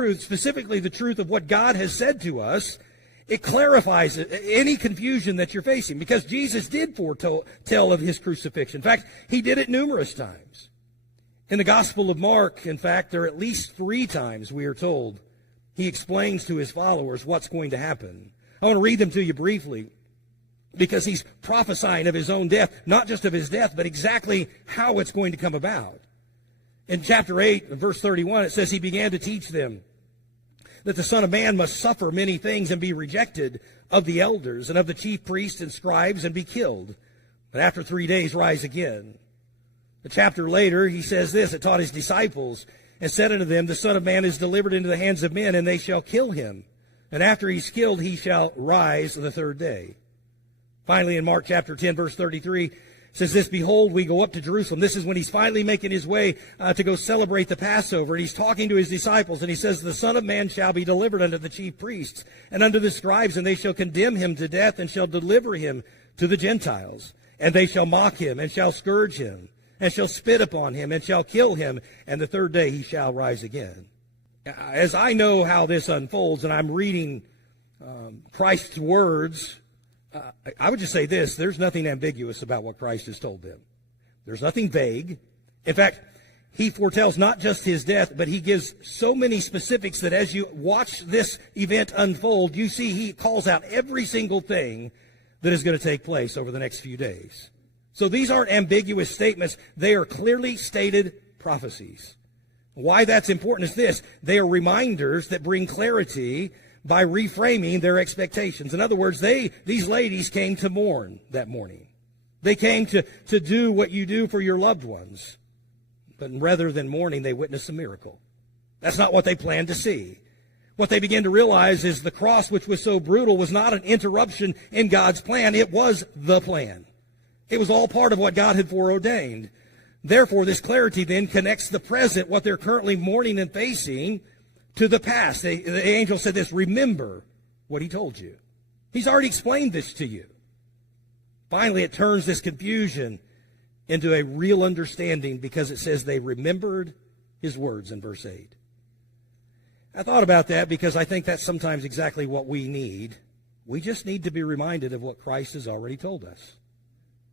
truth, specifically the truth of what God has said to us, it clarifies any confusion that you're facing, because Jesus did foretell of his crucifixion. In fact, he did it numerous times. In the Gospel of Mark, in fact, there are at least 3 times we are told he explains to his followers what's going to happen. I want to read them to you briefly, because he's prophesying of his own death, not just of his death, but exactly how it's going to come about. In chapter 8, verse 31, it says, he began to teach them that the Son of Man must suffer many things and be rejected of the elders and of the chief priests and scribes and be killed, but after 3 days rise again. A chapter later, he says this, it taught his disciples and said unto them, the Son of Man is delivered into the hands of men, and they shall kill him. And after he's killed, he shall rise the 3rd day. Finally, in Mark chapter 10, verse 33, it says this, behold, we go up to Jerusalem. This is when he's finally making his way to go celebrate the Passover. And he's talking to his disciples, and he says, the Son of Man shall be delivered unto the chief priests and unto the scribes, and they shall condemn him to death and shall deliver him to the Gentiles. And they shall mock him and shall scourge him and shall spit upon him and shall kill him. And the 3rd day he shall rise again. As I know how this unfolds, and I'm reading Christ's words, I would just say this, there's nothing ambiguous about what Christ has told them. There's nothing vague. In fact, he foretells not just his death, but he gives so many specifics that as you watch this event unfold, you see he calls out every single thing that is going to take place over the next few days. So these aren't ambiguous statements. They are clearly stated prophecies. Why that's important is this. They are reminders that bring clarity by reframing their expectations. In other words, these ladies came to mourn that morning. They came to do what you do for your loved ones. But rather than mourning, they witnessed a miracle. That's not what they planned to see. What they began to realize is the cross, which was so brutal, was not an interruption in God's plan. It was the plan. It was all part of what God had foreordained. Therefore, this clarity then connects the present, what they're currently mourning and facing, to the past. The angel said this, remember what he told you. He's already explained this to you. Finally, it turns this confusion into a real understanding, because it says they remembered his words in verse 8. I thought about that because I think that's sometimes exactly what we need. We just need to be reminded of what Christ has already told us.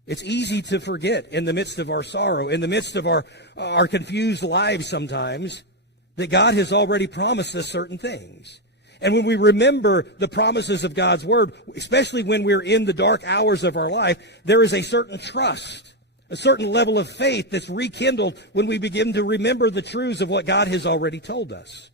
It's easy to forget in the midst of our sorrow, in the midst of our confused lives sometimes, that God has already promised us certain things. And when we remember the promises of God's word, especially when we're in the dark hours of our life, there is a certain trust, a certain level of faith that's rekindled when we begin to remember the truths of what God has already told us.